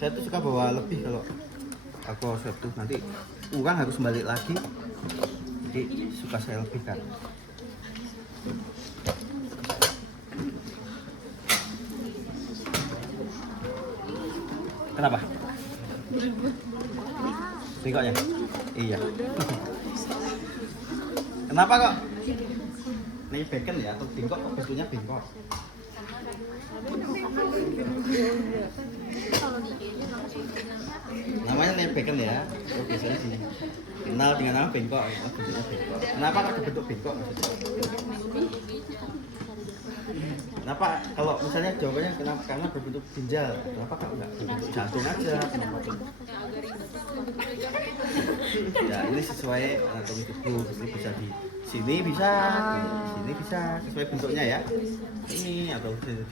Saya tuh suka bawa lebih kalau aku swab tuh nanti uang harus balik lagi. Jadi suka saya lebihkan. Kenapa? Bengkoknya? Iya. Kenapa kok? Ini bacon ya atau bengkok? Bentuknya bengkok. Namanya nih bacon ya. Oh, biasanya dikenal dengan nama bengkok. Oh, bentuknya bengkok. Kenapa kok berbentuk bengkok maksudnya? Kenapa kalau misalnya jawabannya kenapa karena berbentuk ginjal? Kenapa kok enggak berbentuk jantung aja? Ya ini sesuai anatomi tubuh. Ini bisa di sini bisa, di sini bisa sesuai bentuknya ya. Ini atau di sini.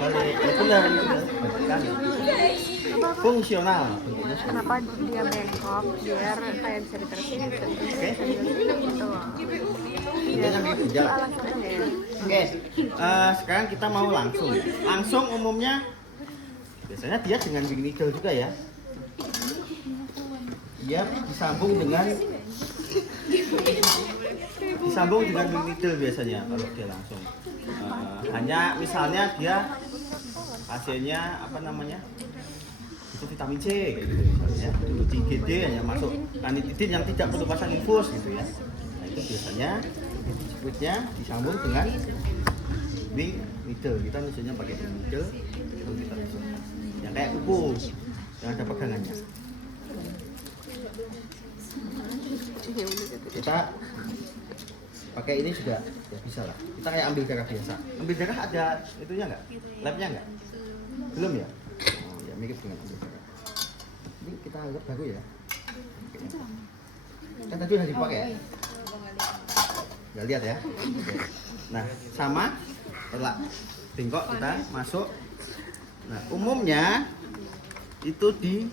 Balik. Itu benar kan. Fungsional. Kenapa dia bengkok? Biar kayak bisa diterusin Oke. gitu. Intinya ginjal. Alasannya ya. Oke, sekarang kita mau langsung umumnya biasanya dia dengan wing needle juga ya. Dia disambung dengan wing needle biasanya kalau dia langsung. Hanya misalnya dia hasilnya apa namanya? Itu vitamin C gitu misalnya. Untuk IgD hanya masuk ranitidin yang tidak perlu pasang infus gitu ya. Nah, itu biasanya sebutnya disambung dengan wing needle. Kita misalnya pakai wing needle lalu kita tusuk yang kayak kuku yang ada pegangannya. Kita pakai ini juga ya bisa lah. Kita kayak ambil darah biasa. Ambil darah ada itunya nggak? Labnya nggak? Belum ya? Oh ya mirip dengan ambil darah. Ini kita anggap baru ya. Kan tadi udah dipakai ya? Nggak lihat ya? Oke. Nah sama setelah bengkok kita masuk. Nah umumnya itu di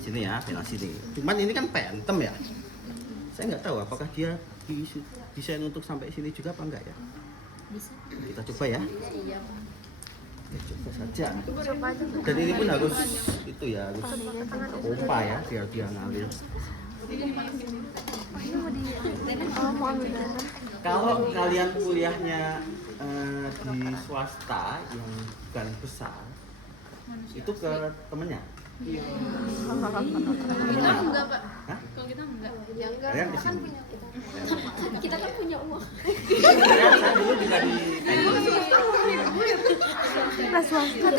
sini ya, vena sini. Cuman ini kan pentem ya. Saya nggak tahu apakah dia desain untuk sampai sini juga apa enggak ya. Bisa. Kita coba ya. Coba saja. Coba aja. Dan ini pun harus itu ya, harus pompa ya biar dia ngalir. Oh, mau ambil darah. Kalau kalian kuliahnya di swasta yang bukan besar, itu ke temennya. Kita enggak, Pak. Hah? Kalau kita enggak. Kalian ke sini. Kita kan punya uang. Saya dulu juga di Plus swasta.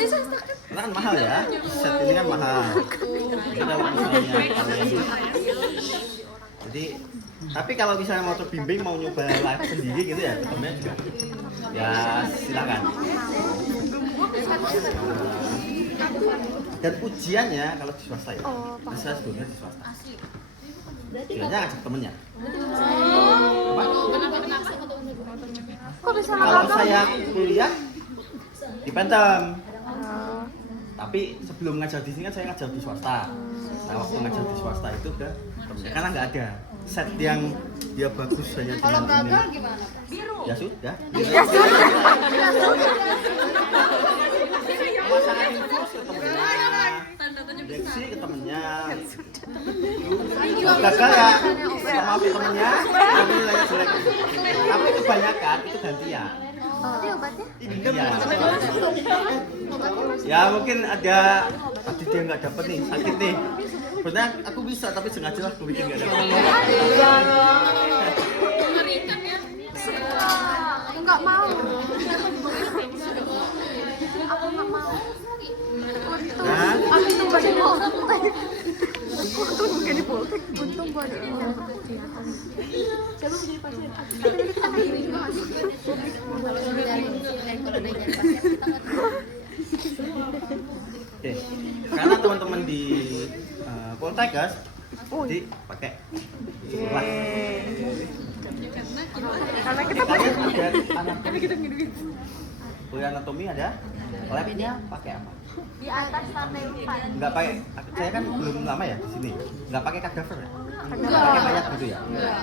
karena kan mahal ya. Set ini kan mahal. Jadi kalau misalnya kalian jadi tapi kalau misalnya mau terbimbing mau nyoba live sendiri gitu ya temennya juga ya silakan. Dan ujiannya kalau di swasta ya, saya sebutnya di swasta. Ujiannya ngajak temennya. Kok bisa Kalau makan? saya kuliah di Pentem, tapi sebelum ngajar di sini kan saya ngajar di swasta. Nah waktu ngajar di swasta itu ke temennya karena nggak ada set yang dia bagus hanya dengan ini. Gimana? Ya sudah. Ya sudah. Pasangan infus ke temennya. Deksi ke temennya. Gagal ya, sama temennya, tapi nilainya jelek. Tapi kebanyakan itu gantian. Tadi obatnya? Iya. Ya mungkin ada tadi dia nggak dapet nih, sakit nih. Sebenarnya aku bisa tapi sengaja lah aku bikin nggak dapet. Mengerikan ya. Aku nggak mau. Aku nggak mau. Nah, Aku tuh bukan di poltek. Untung bukan di poltek. Untung bukan di poltek. Coba jadi pasien. Kalau dari kalau dari pasien kita nggak tahu. oke. Karena teman-teman di Poltekkes, jadi pakai lah. Karena kita Kalian ada anatomi. Kuliah anatomi ada, labnya pakai apa? di atas lantai 4. Nggak pakai, saya kan belum lama ya di sini. Nggak pakai kadaver ya? Enggak. Pakai mayat gitu ya? Enggak.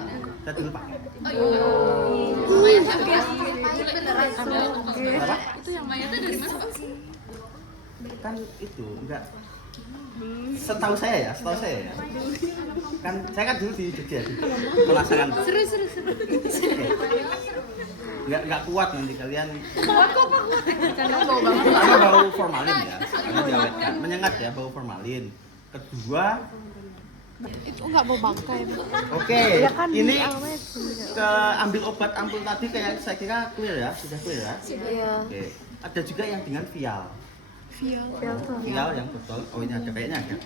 kita dulu pakai. Oke. Apa? Itu yang Maya tuh dari mana? Kan itu enggak, setahu saya ya, kan saya kan dulu di Jogja di pelasaran. Seru. Nggak kuat nanti kalian. Kuat kok apa kuat? Karena bau banget. Karena bau formalin ya, karena diawetkan, menyengat ya bau formalin. Kedua, Itu nggak mau bangkai. oke, Ya kan ini diawetin. ke ambil obat ampul tadi kayak saya kira clear ya, sudah clear ya. Iya. Oke, ada juga yang dengan vial. Filter. Vial yang botol, oh ini ada kayaknya ada.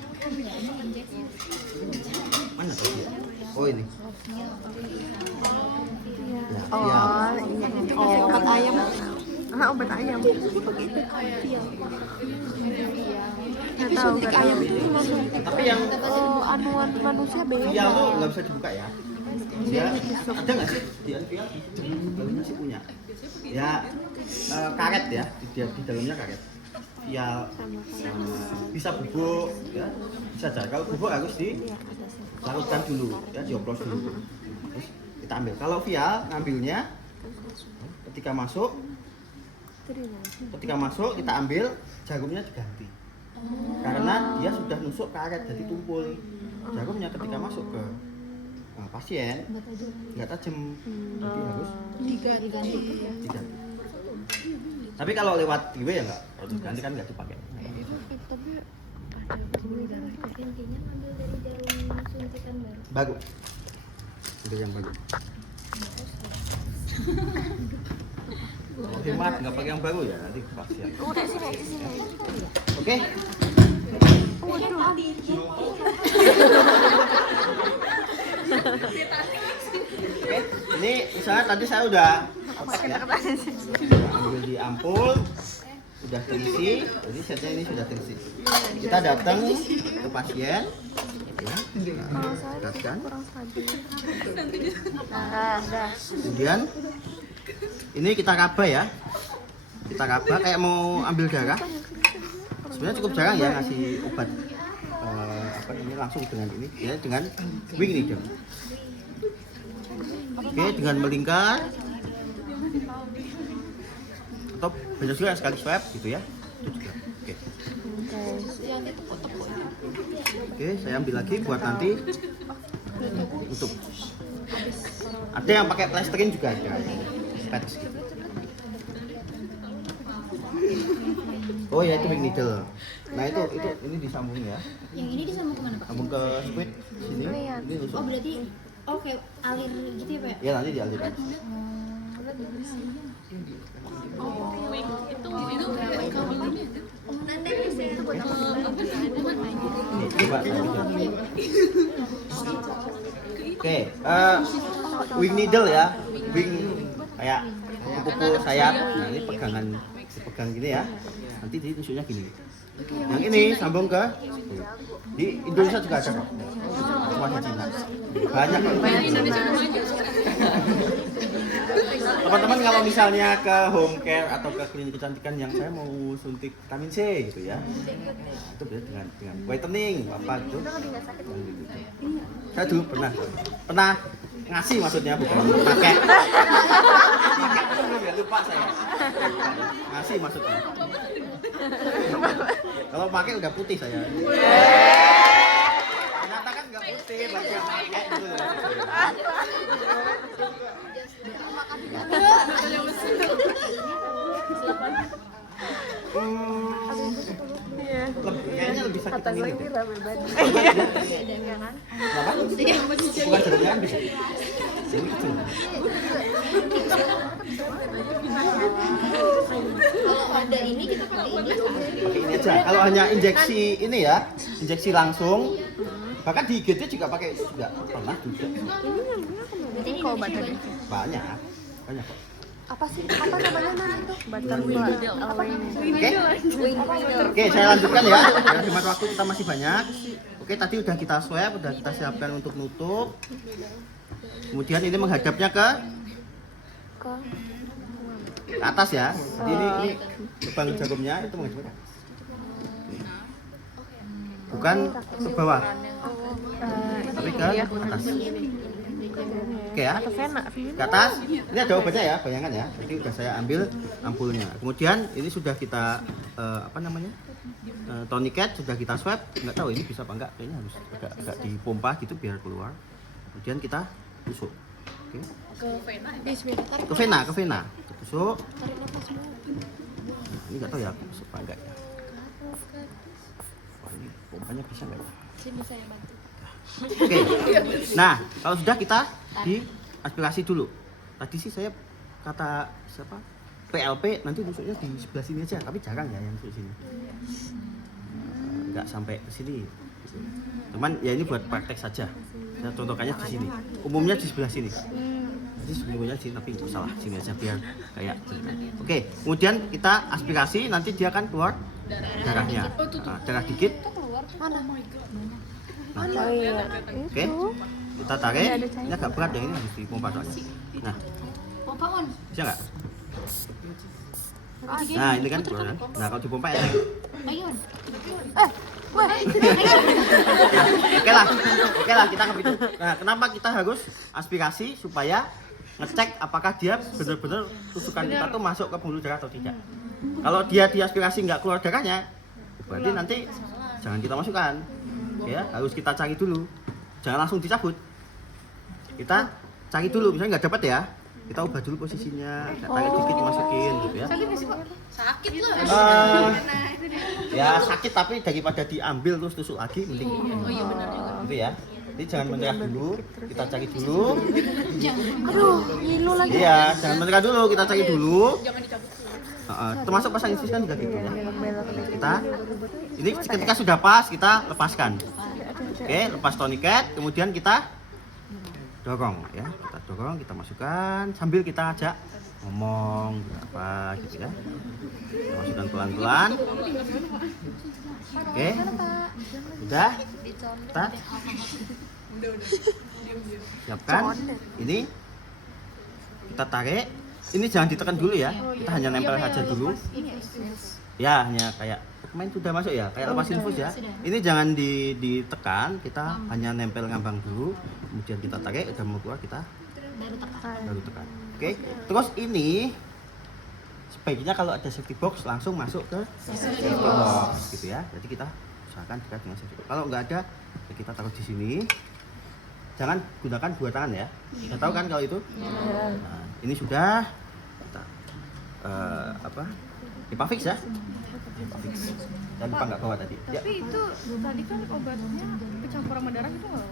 Mana tuh dia? Oh ini. Ya, Oh, vial. iya. Kayak obat ayam. Obat ayam. Nggak tahu, nggak tahu. Tapi yang Anuan manusia beda. vial tuh nggak bisa dibuka ya. Dia ada nggak sih? Dia vial dalamnya sih punya. Ya karet ya, di dalamnya karet. Vial bisa bubuk, ya bisa aja. Kalau bubuk harus dilarutkan dulu, ya dioplos dulu. Terus kita ambil. Kalau vial ngambilnya ketika masuk kita ambil jarumnya diganti. Karena dia sudah nusuk karet jadi tumpul. Jarumnya ketika masuk ke pasien nggak tajam, jadi harus diganti. Tapi kalau lewat TV ya nggak, kalau diganti kan nggak dipakai. Intinya ngambil dari jarum suntikan baru. Bagus, itu yang bagus. Hemat nggak pakai yang baru ya nanti ke pasien. Udah sini. Oke. Oke, ini misalnya tadi saya udah kotak ya. Ambil di ampul, udah terisi, jadi setnya ini sudah terisi. Kita datang ke pasien, ya, dekatkan. Kemudian ini kita raba ya, kita raba kayak mau ambil darah. Sebenarnya cukup jarang ya ngasih obat apa ini langsung dengan ini, ya dengan wing needle. Oke, dengan melingkar atau banyak juga sekali swab gitu ya. Itu juga. Oke. Oke, saya ambil lagi buat nanti tutup. Ada yang pakai plastering juga ada. Patch gitu. Oh ya, itu wing needle. Nah itu ini disambung ya. Yang ini disambung kemana Pak? Sambung ke squid sini. Ini tusuk. Oh berarti oke alir gitu ya Pak? Ya nanti dialirkan. Ini coba saya juga. Oke, wing needle ya, wing kayak kuku sayap. Nah ini dipegang gini ya. Nanti ditusuknya gini. Yang ini sambung ke di Indonesia juga ada kok. Cuma di Cina. Banyak kok. Teman-teman kalau misalnya ke home care atau ke klinik kecantikan yang saya mau suntik vitamin C gitu ya. Nah, itu beda dengan whitening apa gitu. Saya dulu pernah ngasih maksudnya bukan pakai. Belum ya lupa saya. Ngasih maksudnya. Kalau pakai udah putih saya. Ternyata kan nggak putih, masih yang pakai dulu. Kayaknya lebih sakit yang ini. Kenapa? Bukan jarumnya kan bisa. Ini kecil. Kalau ada ini kita pakai ini. Pakai ini aja. Kalau hanya injeksi ini ya, injeksi langsung. Bahkan di IGD juga pakai juga pernah juga. Berarti ini Obat Indonesia tadi. Banyak kok. Apa sih? Apa namanya mas itu? Oke, saya lanjutkan ya. Ya, hemat waktu kita masih banyak. Oke, tadi udah kita swab, udah kita siapkan untuk nutup. Kemudian ini menghadapnya ke atas ya. Jadi ini lubang jarumnya itu menghadapnya. Bukan ke bawah, tapi ke atas. Oke ya. Atau Vena, Ke atas. Ini ada obatnya ya, bayangan ya. Jadi udah saya ambil ampulnya. Kemudian ini sudah kita toniket sudah kita swab. Nggak tahu ini bisa apa enggak. Kayaknya harus agak dipompa gitu biar keluar. Kemudian kita tusuk. Oke. Ke vena. Kita tusuk. Nah, ini nggak tahu ya masuk apa enggak ya. Wah, ini pompanya bisa nggak ya? Sini saya bantu. Oke. Nah, kalau sudah kita diaspirasi dulu. Tadi sih saya kata siapa? PLP nanti tusuknya di sebelah sini aja, tapi jarang ya yang tusuk sini. Nggak sampai ke sini. Cuman ya ini buat praktek saja. Saya contohkannya di sini. Umumnya di sebelah sini. Jadi sebelumnya sini tapi nggak salah sini aja biar kayak. Oke. Kemudian kita aspirasi nanti dia akan keluar darahnya. Nah, darah dikit. Mana? Nah, Oh iya. oke, kita tarik. Ini agak berat ya, ini harus dipompa soalnya. Nah, Pompa on. bisa nggak? Nah, ini kan keluar kan? Nah, kalau dipompa ya. Ayun. Oke lah, kita ngerti itu. Nah, kenapa kita harus aspirasi supaya ngecek apakah dia benar-benar tusukan kita tuh masuk ke pembuluh darah atau tidak. Kalau dia diaspirasi nggak keluar darahnya, berarti nanti jangan kita masukkan. Ya, harus kita cari dulu. Jangan langsung dicabut. Kita cari dulu, misalnya nggak dapat ya, kita ubah dulu posisinya, tarik dikit dimasukin gitu ya. Sakit loh. Ya sakit tapi daripada diambil terus tusuk lagi mending Oh iya benar juga. gitu ya. Jadi jangan menyerah dulu, kita cari dulu. Aduh, ngilu lagi. Iya, jangan menyerah dulu, kita cari dulu. Jangan dicabut. Termasuk pasang insis kan juga gitu ya. Kita ini ketika sudah pas kita lepaskan. Oke, lepas toniket, kemudian kita dorong ya. Kita dorong, kita masukkan sambil kita ajak ngomong apa gitu ya. Kita masukkan pelan-pelan. Oke. Udah. Kita siapkan. Ini kita tarik. Ini jangan ditekan dulu ya. Kita hanya nempel saja dulu. Ya, hanya kayak main sudah masuk ya, kayak lepas infus ya. Ini jangan ditekan, kita hanya nempel ngambang dulu. Kemudian kita tarik, udah mau keluar kita baru tekan. Oke. Terus ini sebaiknya kalau ada safety box langsung masuk ke safety box gitu ya. Jadi kita usahakan dekat dengan safety box. Kalau nggak ada, ya kita taruh di sini. Jangan gunakan dua tangan ya. Sudah tahu kan kalau itu? Nah, ini sudah kita Ipafix ya. Ipafix. Jangan lupa nggak bawa tadi. Ya. Tapi itu tadi kan obatnya kecampur sama darah gitu nggak?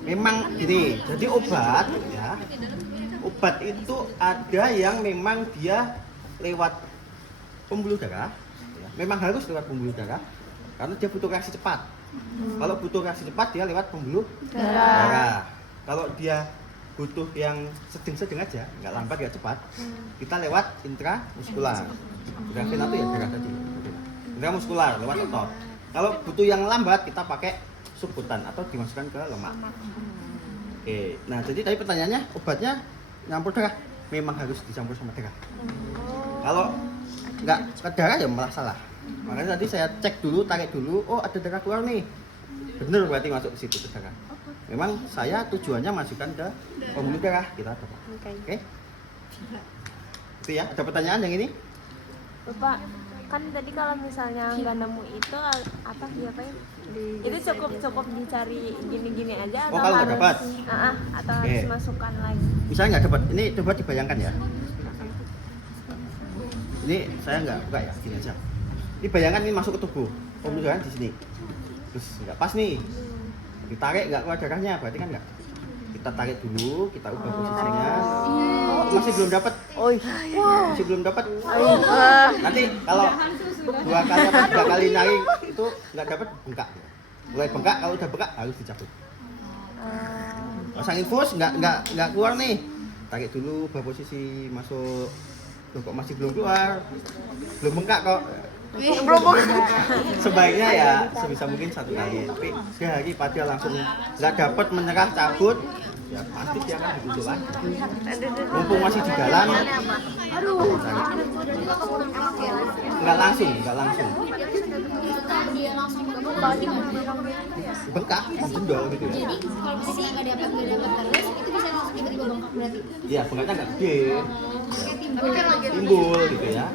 Memang gini, jadi obat ya. Obat itu ada yang memang dia lewat pembuluh darah. Ya. Memang harus lewat pembuluh darah karena dia butuh reaksi cepat. Kalau butuh reaksi cepat dia lewat pembuluh darah. Kalau dia butuh yang sedang-sedang aja, nggak lambat nggak cepat, kita lewat intramuskular. Bukan vena itu ya darah tadi. Intramuskular lewat otot. Kalau butuh yang lambat kita pakai subkutan atau dimasukkan ke lemak. Oke, nah jadi tadi pertanyaannya obatnya nyampur darah, memang harus dicampur sama darah. Kalau nggak ke darah ya malah salah. Makanya tadi saya cek dulu, tarik dulu, oh ada darah keluar nih, bener berarti masuk ke situ ke darah. Memang saya tujuannya masukkan ke pembuluh darah kita. Oke. Itu ya, ada pertanyaan yang ini? Bapak, kan tadi kalau misalnya nggak nemu itu apa diapain? Itu cukup dicari gini-gini aja Oh, atau kalau nggak harus dapat? atau Oke. harus masukkan lagi? Misalnya nggak dapat, ini coba dibayangkan ya. Ini saya nggak buka ya, gini aja. Ini bayangkan ini masuk ke tubuh, pembuluh darah di sini. Terus nggak pas nih, ditarik nggak keluar darahnya, berarti kan nggak. Kita tarik dulu, kita ubah posisinya. Masih belum dapat. Masih belum dapat. Nanti kalau 2 kali atau 3 kali nyari itu nggak dapat, bengkak. Mulai bengkak, kalau udah bengkak harus dicabut. Pasang infus nggak keluar nih, tarik dulu, ubah posisi, masuk. Loh, kok masih belum keluar, belum bengkak kok. Sebaiknya ya sebisa mungkin 1 kali, tapi sehari pada langsung nggak dapat, menyerah, cabut, ya pasti dia akan dibutuh lagi. Mumpung masih di dalam, nggak langsung. dia langsung berubah gimana? bengkak, jendol gitu ya. Jadi kalau misalnya nggak dapat terus, itu bisa langsung tiba-tiba bengkak berarti. Iya, bengkaknya nggak gede, Kayak timbul. timbul gitu ya.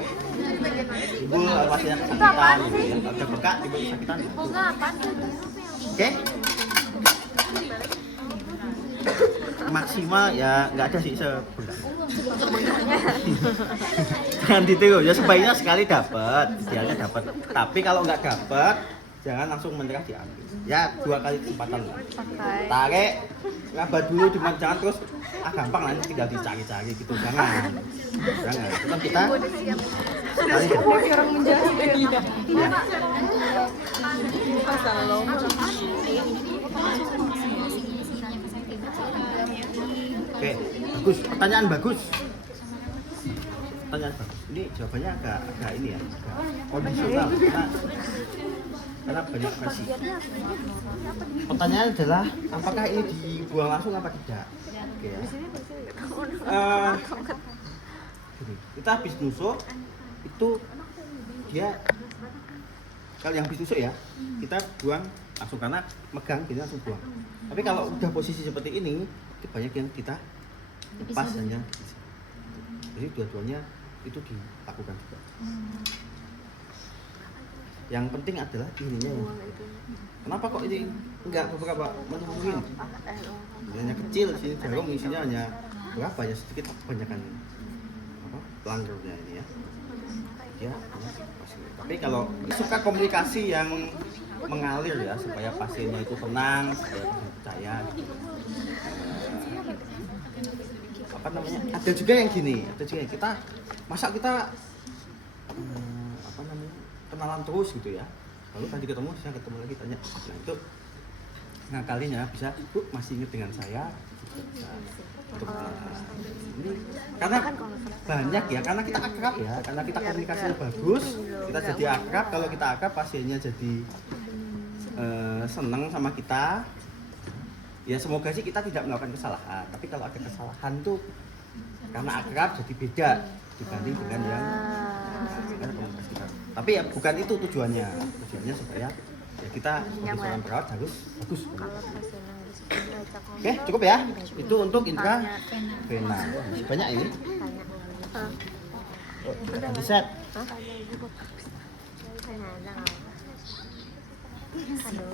Timbul pasiennya kesakitan gitu ya. Kalau udah bengkak, timbul kesakitan. Enggak apa sih? Oke. Maksimal ya nggak ada sih sebulan. Jangan ditiru ya, sebaiknya sekali dapat, idealnya dapat. Tapi kalau nggak dapat, jangan langsung menyerah diambil. Ya 2 kali kesempatan lah. Tarik, raba dulu, jangan terus gampang nanti tinggal dicari-cari gitu, jangan. Tetap kita. Kayak orang menjahit ya. Ya. Oke, bagus. Pertanyaan bagus. Ini jawabannya agak ini ya, agak kondisional karena banyak versi. Pertanyaan adalah apakah ini dibuang langsung apa tidak? Oke ya. Gini, kita habis nusuk itu dia kalau yang habis nusuk ya kita buang langsung karena megang kita langsung buang. Tapi kalau udah posisi seperti ini itu banyak yang kita lepas hanya. Jadi dua-duanya itu dilakukan juga. Yang penting adalah ininya ya. Kenapa kok ini enggak beberapa menemuin? Hanya kecil sih, jarum isinya hanya berapa ya, sedikit kebanyakan apa pelanggarnya ini ya. Ya, tapi kalau suka komunikasi yang mengalir ya supaya pasiennya itu tenang, supaya pasien percaya. Apa namanya? Ada juga yang gini, kita apa namanya? Kenalan terus gitu ya. Lalu tadi ketemu, saya ketemu lagi tanya. Nah itu ngakalinya bisa, Bu masih ingat dengan saya? Ini karena banyak ya, karena kita akrab ya, karena kita komunikasinya bagus, kita jadi akrab. Kalau kita akrab, pasiennya jadi senang sama kita. Ya semoga sih kita tidak melakukan kesalahan. Tapi kalau ada kesalahan tuh karena akrab jadi beda dibanding dengan yang komunikasi kita. Tapi ya bukan itu tujuannya. Tujuannya supaya ya kita sebagai seorang perawat harus bagus. Oke, cukup ya. Itu untuk intravena. Masih banyak ini. Di set. Halo.